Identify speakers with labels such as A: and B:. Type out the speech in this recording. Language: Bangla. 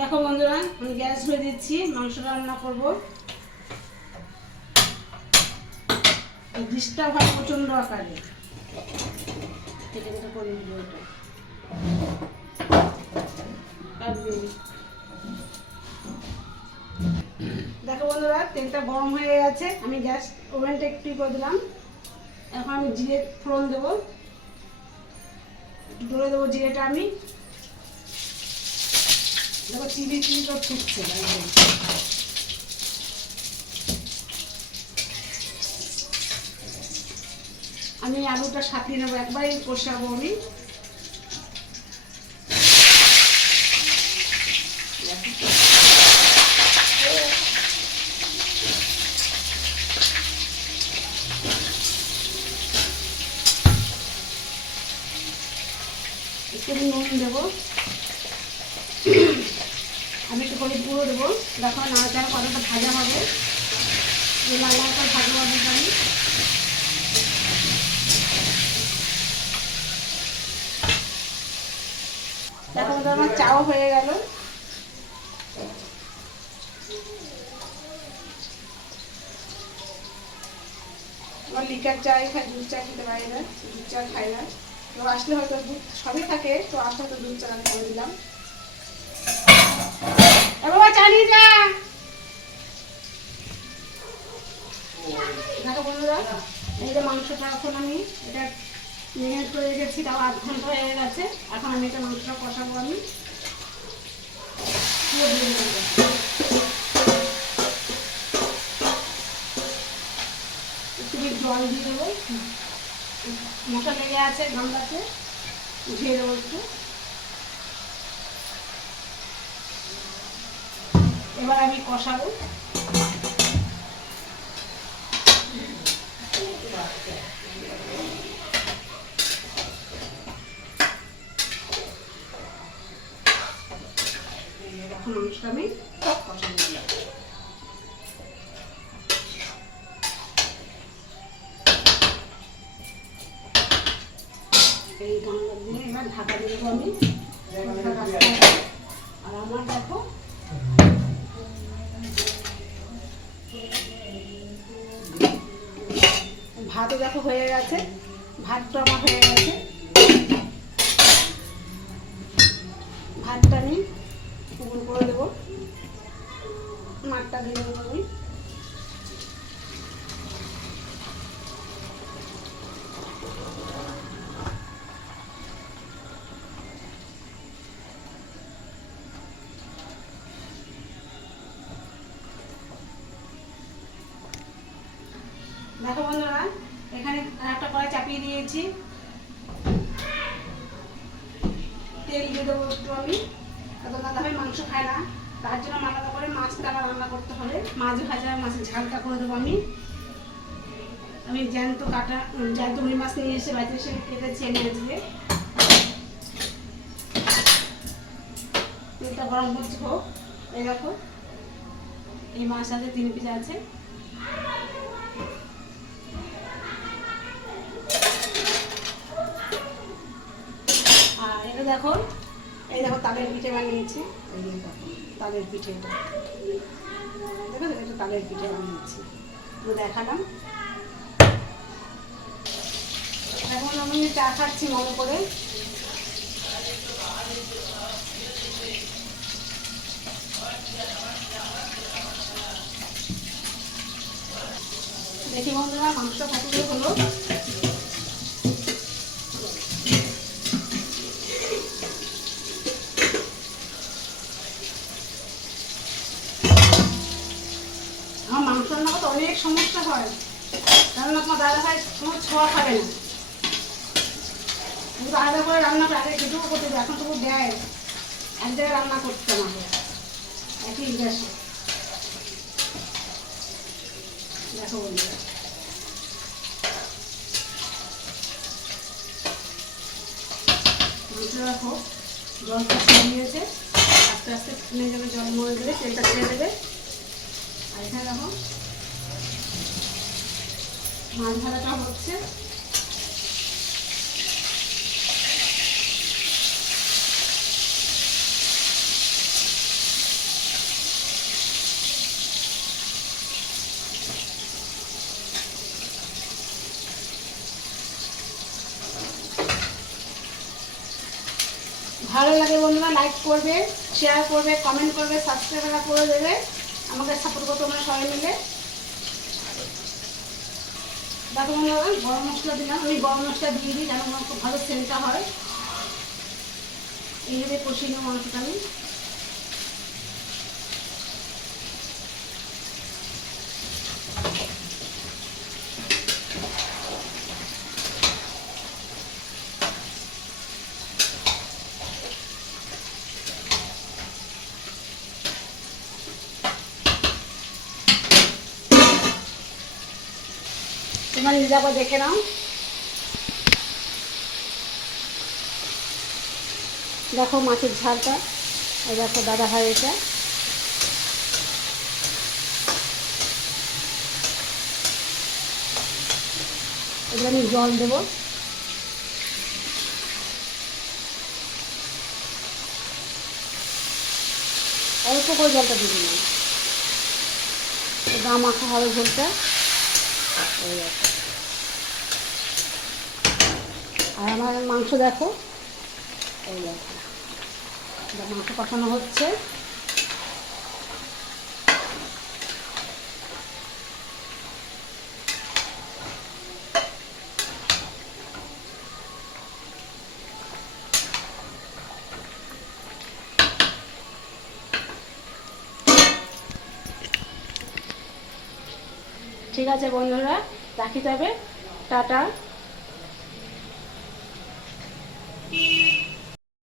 A: দেখো বন্ধুরা, আমি গ্যাস ধরে দিচ্ছি, মাংস রান্না করব। ডিস্টার্ব হয় প্রচণ্ড আকারে। দেখো বন্ধুরা, তেলটা গরম হয়ে গেছে, আমি গ্যাস ওভেনটা একটু করে দিলাম। এখন আমি জিরে ফোড়ন দেবো। ধরে দেবো জিরেটা আমি। দেখো চিলি চিলি তো ফুটছে আমি আলুটা সাপিয়ে নেব, একবারই কষাবো আমি। একটু নুন দেবো। হলুদ গুঁড়ো দেবো। দেখো নাড়াচাড়া কতটা ভাজা হবে। এই লাল লালটা ভাজা হবে আমি দেখো তো আমার চাও হয়ে গেল। আমার লিকার চাই খাই দুধ চা খেতে পারি না, দুধ চা খাই না। তো আসলে হয়তো দুধ সবই থাকে, তো আসলে হয়তো দুধ চা আমি করে দিলাম। মাংসটা এখন আমি এটা মিনিট করে রেখেছি, তাও আধ ঘণ্টা হয়ে গেছে। এখন আমি এটা মাংসটা কষাবো আমি। একটু জল দিয়ে দেবো। মশলা লেগে আছে গামলাতে ধুয়ে দেবো একটু। এবার আমি কষাবো। এখন আমি দিলাম এই দিয়ে এবার ঢাকা দিয়ে দেবো আমি। আর আমার দেখো ভাতও দেখো হয়ে গেছে ভাতটা আমার হয়ে গেছে। ভাতটা আমি করে দেবো। মাঠটা দিয়ে দেবো আমি। দেখো বন্ধুরা, এখানে একটা কড়াই চাপিয়ে দিয়েছি। তেল দিয়ে দেবো একটু আমি। এত দাদা ভাই মাংস খায় না। তার জন্য আলাদা করে মাছটা আবার রান্না করতে হবে। মাছ ভাজা, মাছের ঝালটা করে দেবো আমি। আমি জ্যান্ত কাটা জ্যান্ত মুড়ি মাছ নিয়ে এসে বাড়িতে এসে কেটেছি এনে আজকে। তেলটা গরম হচ্ছে হোক এই দেখো, এই মাছ আছে, তিন পিস আছে। আর এটা দেখো এই দেখো তালের পিঠে বানিয়েছি। এই তালের পিঠে এটা। দেখো এটা তালের পিঠে বানিয়েছি। দেখালাম। এখন আমি চা খাচ্ছি মনে করে। দেখি বন্ধুরা, মাংস কতগুলো হলো আমার মাংস অনেক সমস্যা হয়। কারণ আপনার দাদা ভাই কোনো ছোঁয়া খাবে না। কিন্তু আলাদা করে রান্না করে, আগে যেটুকু করতে হবে, এখন তবু দেয়। এক জায়গায় রান্না করতে আমাকে একই গ্যাসে। দেখো মাংস রাখো জলটা ছেড়ে দিয়েছে। আস্তে আস্তে ফুলে যাবে, জল মরে দেবে তেলটা ছেড়ে দেবে। আর এখানে দেখো মাছ ভাজাটা হচ্ছে ভালো লাগে বন্ধুরা লাইক করবে শেয়ার করবে কমেন্ট করবে সাবস্ক্রাইবার করে দেবে। আমাকে সাপোর্ট করতো তোমরা সবাই মিলে। দেখো বন্ধুরা গরম মশলা দিলাম আমি গরম মশলা দিয়ে দিই যেন খুব ভালো সেন্টটা হয়। এইভাবে কষিয়ে নেব মাংসটা আমি নিজে দেখে নাও। দেখো মাছের ঝালটা। এই দেখো দাদা ভাই এটা এগুলো আমি জল দেবো। অল্প করে জলটা দিয়ে দিলাম। গা মাখা হবে ঝোলটা এই দেখো। আর আমার মাংস দেখো। মাংস কষানো হচ্ছে। ঠিক আছে বন্ধুরা রাখি তবে। টাটা।